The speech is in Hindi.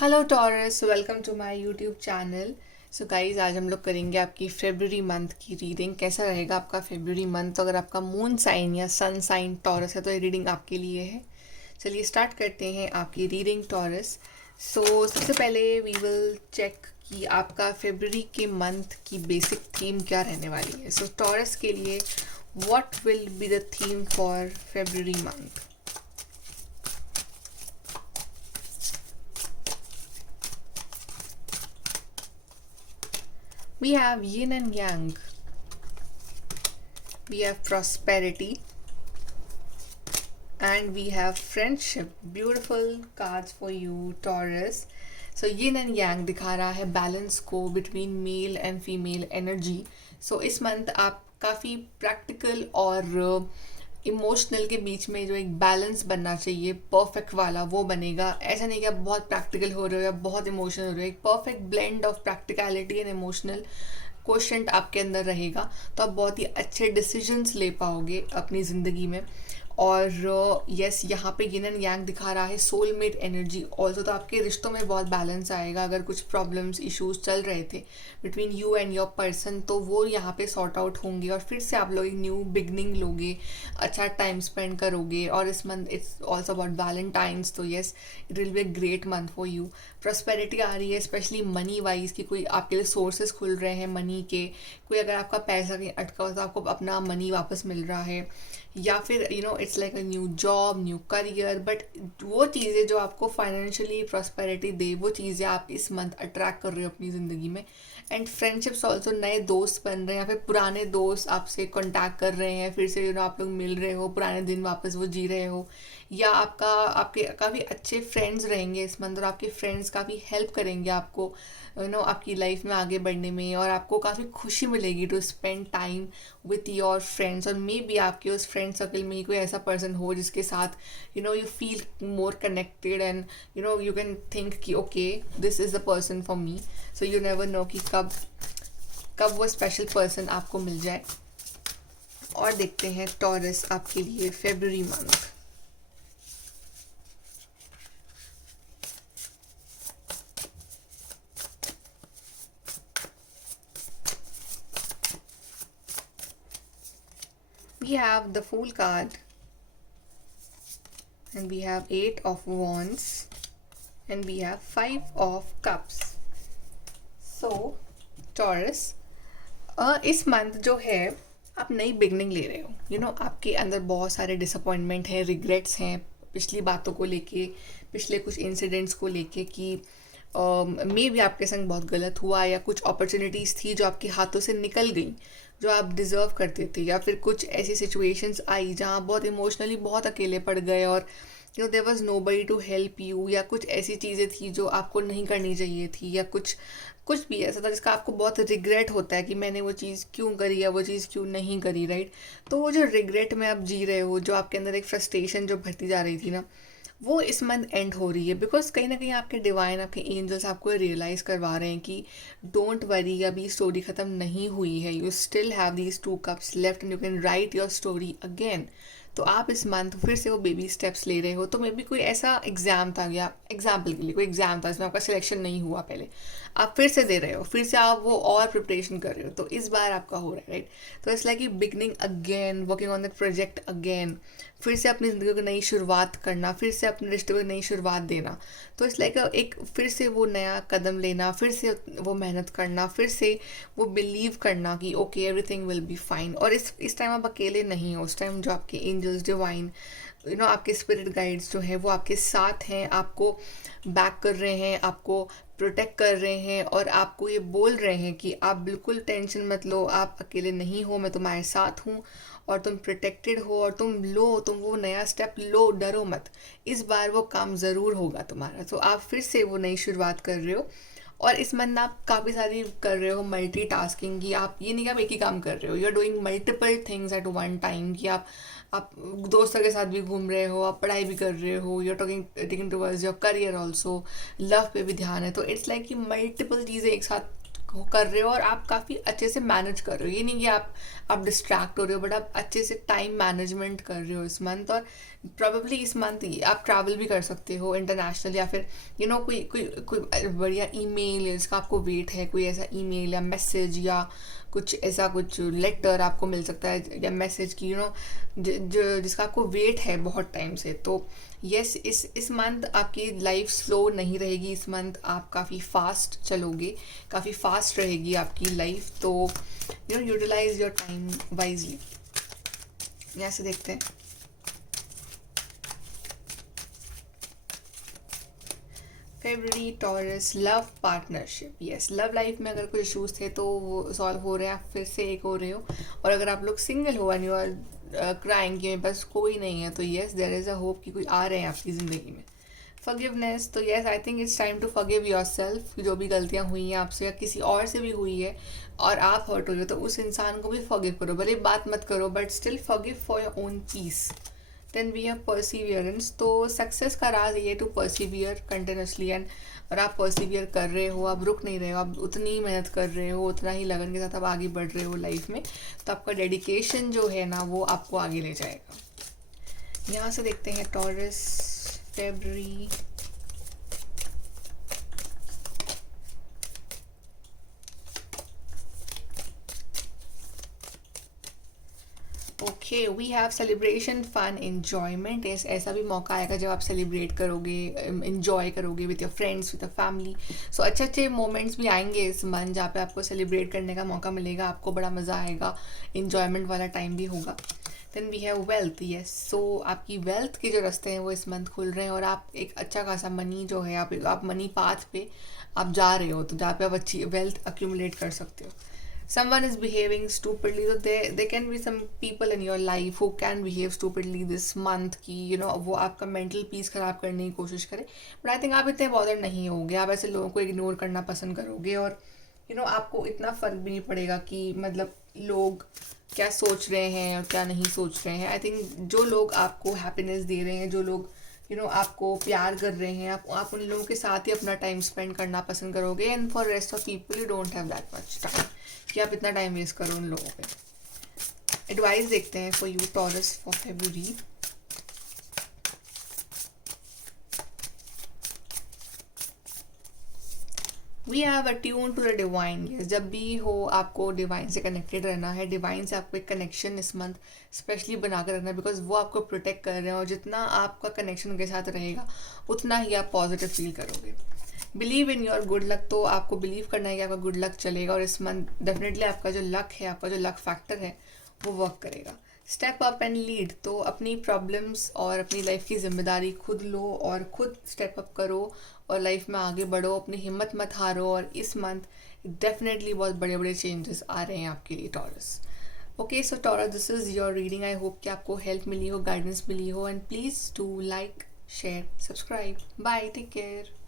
Hello Taurus, welcome to my YouTube channel. So guys, आज हम लोग करेंगे आपकी फेब्रुअरी मंथ की रीडिंग। कैसा रहेगा आपका फेब्रुअरी मंथ? तो अगर आपका मून साइन या सन साइन टॉरस है तो ये रीडिंग आपके लिए है। चलिए स्टार्ट करते हैं आपकी रीडिंग टॉरस। सो सबसे पहले वी विल चेक कि आपका फेब्रुअरी के मंथ की बेसिक थीम क्या रहने वाली है। सो टॉरस के लिए what will be the theme for February month? We have yin and yang, we have prosperity, and we have friendship. Beautiful cards for you, Taurus. So yin and yang दिखा रहा है बैलेंस को between male and female energy. So इस मंथ आप काफ़ी प्रैक्टिकल और इमोशनल के बीच में जो एक बैलेंस बनना चाहिए परफेक्ट वाला, वो बनेगा। ऐसा नहीं कि आप बहुत प्रैक्टिकल हो रहे हो या बहुत इमोशनल हो रहे हो। एक perfect blend of practicality and emotional question आपके अंदर रहेगा, तो आप बहुत ही अच्छे डिसीजंस ले पाओगे अपनी ज़िंदगी में। और यस, यहाँ पे यिन एंड यांग दिखा रहा है सोलमेट एनर्जी ऑल्सो। तो आपके रिश्तों में बहुत बैलेंस आएगा। अगर कुछ प्रॉब्लम्स इश्यूज चल रहे थे between you and your person, तो वो यहाँ पे सॉर्ट आउट होंगे और फिर से आप लोग एक न्यू बिगनिंग लोगे, अच्छा टाइम स्पेंड करोगे। और इस month it's also about Valentine's, तो yes, it will be a great month for you. Prosperity आ रही है, स्पेशली मनी वाइज, कि कोई आपके लिए सोर्सेज खुल रहे हैं मनी के। कोई अगर आपका पैसा कहीं अटका हो तो आपको अपना मनी वापस मिल रहा है, या फिर it's like a new job, new career. But वो चीज़ें जो आपको फाइनेंशियली प्रॉस्पेरिटी दे, वो चीज़ें आप इस मंथ अट्रैक्ट कर रहे हो अपनी ज़िंदगी में। एंड फ्रेंडशिप्स ऑल्सो, नए दोस्त बन रहे हैं या फिर पुराने दोस्त आपसे कांटेक्ट कर रहे हैं, फिर से आप लोग मिल रहे हो, पुराने दिन वापस वो जी रहे हो। या आपके काफ़ी अच्छे फ्रेंड्स रहेंगे इस मंथ, और आपके फ्रेंड्स काफ़ी हेल्प करेंगे आपको आपकी लाइफ में आगे बढ़ने में, और आपको काफ़ी खुशी मिलेगी to spend time with your friends. और मे बी आपके उस फ्रेंड सर्कल में ही कोई ऐसा पर्सन हो जिसके साथ you feel more connected, and you can think कि okay, this is the person for me. So you never know कि कब कब वो स्पेशल पर्सन आपको मिल जाए। और देखते हैं टॉरस आपके लिए February month. We have the Fool card, and we have 8 of Wands, and we have 5 of Cups. So Taurus, इस मंथ जो है आप नई बिगनिंग ले रहे हो। आपके अंदर बहुत सारे डिसअपॉइंटमेंट हैं, रिग्रेट्स हैं पिछली बातों को लेके, पिछले कुछ इंसिडेंट्स को लेके, कि मे भी आपके संग बहुत गलत हुआ, या कुछ अपॉर्चुनिटीज़ थी जो आपके हाथों से निकल गई जो आप डिज़र्व करते थे, या फिर कुछ ऐसी सिचुएशंस आई जहाँ बहुत इमोशनली बहुत अकेले पड़ गए, और there was nobody to help you, या कुछ ऐसी चीज़ें थी जो आपको नहीं करनी चाहिए थी, या कुछ कुछ भी ऐसा था जिसका आपको बहुत रिग्रेट होता है कि मैंने वो चीज़ क्यों करी या वो चीज़ क्यों नहीं करी, राइट। तो वो जो रिग्रेट में आप जी रहे हो, जो आपके अंदर एक फ्रस्ट्रेशन जो भरती जा रही थी ना, वो इस मंथ एंड हो रही है। बिकॉज कहीं ना कहीं आपके डिवाइन, आपके एंजल्स आपको रियलाइज़ करवा रहे हैं कि डोंट वरी, अभी स्टोरी ख़त्म नहीं हुई है। You still have these 2 cups left and you can write your story again. तो आप इस मंथ फिर से वो बेबी स्टेप्स ले रहे हो। तो मे बी कोई ऐसा एग्ज़ाम था, या एग्जाम्पल के लिए कोई एग्ज़ाम था जिसमें आपका सिलेक्शन नहीं हुआ पहले, आप फिर से दे रहे हो, फिर से आप वो और प्रिपरेशन कर रहे हो, तो इस बार आपका हो रहा है, राइट। तो it's like beginning again, working on that project again, फिर से अपनी ज़िंदगी को नई शुरुआत करना, फिर से अपने रिश्ते को नई शुरुआत देना। तो इट्स लाइक एक फिर से वो नया कदम लेना, फिर से वो मेहनत करना, फिर से वो बिलीव करना कि okay, everything will be fine. और इस टाइम आप अकेले नहीं हो। उस टाइम जो आपके एंजल्स, डिवाइन, आपके स्पिरिट गाइड्स जो हैं वो आपके साथ हैं, आपको बैक कर रहे हैं, आपको प्रोटेक्ट कर रहे हैं, और आपको ये बोल रहे हैं कि आप बिल्कुल टेंशन मत लो, आप अकेले नहीं हो, मैं तुम्हारे साथ हूँ, और तुम प्रोटेक्टेड हो, और तुम वो नया स्टेप लो, डरो मत, इस बार वो काम ज़रूर होगा तुम्हारा। तो आप फिर से वो नई शुरुआत कर रहे हो। और इस मंथ आप काफ़ी सारी कर रहे हो मल्टीटास्किंग, की आप ये नहीं कि आप एक ही काम कर रहे हो, you are doing multiple things at one time, कि आप दोस्तों के साथ भी घूम रहे हो, आप पढ़ाई भी कर रहे हो, you are taking towards your career also, love पे भी ध्यान है। तो इट्स लाइक कि मल्टीपल चीज़ें एक साथ कर रहे हो और आप काफ़ी अच्छे से मैनेज कर रहे हो। ये नहीं कि आप डिस्ट्रैक्ट हो रहे हो, बट आप अच्छे से टाइम मैनेजमेंट कर रहे हो इस मंथ। और प्रॉबेबली इस मंथ आप ट्रैवल भी कर सकते हो इंटरनेशनल, या फिर कोई कोई कोई बढ़िया ईमेल है जिसका आपको वेट है, कोई ऐसा ईमेल या मैसेज या कुछ ऐसा कुछ लेटर आपको मिल सकता है या मैसेज की जिसका आपको वेट है बहुत टाइम से। तो यस, इस मंथ आपकी लाइफ स्लो नहीं रहेगी। इस मंथ आप काफ़ी फास्ट चलोगे, काफ़ी फास्ट रहेगी आपकी लाइफ। तो यूटिलाइज योर टाइम वाइजली। यहाँ से देखते हैं। February taurus, love partnership. Yes, love life में अगर कुछ इशूज़ थे तो वो सॉल्व हो रहे हैं, आप फिर से एक हो रहे हो। और अगर आप लोग सिंगल हो एंड यू आर क्राइंग कि मेरे पास कोई नहीं है, तो yes there is a hope कि कोई आ रहे हैं आपकी ज़िंदगी में। फॉरगिवनेस, तो yes I think it's time to forgive yourself. जो भी गलतियाँ हुई हैं आपसे या किसी और से भी हुई है और आप हर्ट हो रहे हो, तो उस इंसान को भी फॉरगिव करो। भले बात मत करो, but still forgive for your own peace. Then we have perseverance. तो सक्सेस का राज ये टू परसिवियर कंटिन्यूसली। एंड और आप परसिवियर कर रहे हो, आप रुक नहीं रहे हो, आप उतनी ही मेहनत कर रहे हो, उतना ही लगन के साथ आप आगे बढ़ रहे हो लाइफ में। तो आपका डेडिकेशन जो है ना वो आपको आगे ले जाएगा। यहाँ से देखते हैं Taurus, February. Okay, we have celebration, fun, enjoyment. ऐसा भी मौका आएगा जब आप सेलिब्रेट करोगे, इन्जॉय करोगे with your friends, with your family. So अच्छे अच्छे मोमेंट्स भी आएंगे इस मंथ जहाँ पे आपको सेलिब्रेट करने का मौका मिलेगा, आपको बड़ा मज़ा आएगा, इन्जॉयमेंट वाला टाइम भी होगा। Then we have wealth. Yes, so आपकी वेल्थ के जो रास्ते हैं वो इस मंथ खुल रहे हैं और आप एक अच्छा खासा मनी जो है आप मनी पाथ पे आप जा रहे हो, तो जहाँ पे आप अच्छी वेल्थ अक्यूमुलेट कर सकते हो। Someone is behaving stupidly, so there can be some people in your life who can behave stupidly this month कि वो आपका मेंटल पीस ख़राब करने की कोशिश करे। बट आई थिंक आप इतने बॉदर नहीं होगे, आप ऐसे लोगों को इग्नोर करना पसंद करोगे। और आपको इतना फ़र्क भी नहीं पड़ेगा कि मतलब लोग क्या सोच रहे हैं और क्या नहीं सोच रहे हैं। आई थिंक जो लोग आपको हैप्पीनेस दे रहे हैं, जो लोग आपको प्यार कर रहे हैं, आप उन लोगों के साथ ही अपना टाइम स्पेंड करना पसंद करोगे। And for rest of people you don't have that much time कि आप इतना टाइम वेस्ट करो उन लोगों पे। एडवाइस देखते हैं for you Taurus for February. We have attune to the divine. जब भी हो आपको डिवाइन से कनेक्टेड रहना है, डिवाइन से आपको एक कनेक्शन इस मंथ स्पेशली बना कर रखना है, बिकॉज वो आपको प्रोटेक्ट कर रहे हैं। और जितना आपका कनेक्शन उनके साथ रहेगा उतना ही आप पॉजिटिव फील करोगे। Believe in your good luck, तो आपको बिलीव करना है कि आपका गुड लक चलेगा और इस मंथ डेफिनेटली आपका जो लक है, आपका जो लक फैक्टर है वो वर्क करेगा। स्टेप अप एंड लीड, तो अपनी प्रॉब्लम्स और अपनी लाइफ की जिम्मेदारी खुद लो और खुद स्टेप अप करो और लाइफ में आगे बढ़ो, अपनी हिम्मत मत हारो। और इस मंथ डेफिनेटली बहुत बड़े बड़े चेंजेस आ रहे हैं आपके लिए Taurus. Okay, so Taurus, this is your reading. I hope कि आपको हेल्प मिली हो, गाइडेंस मिली हो। And please do like, share, subscribe. Bye, take care.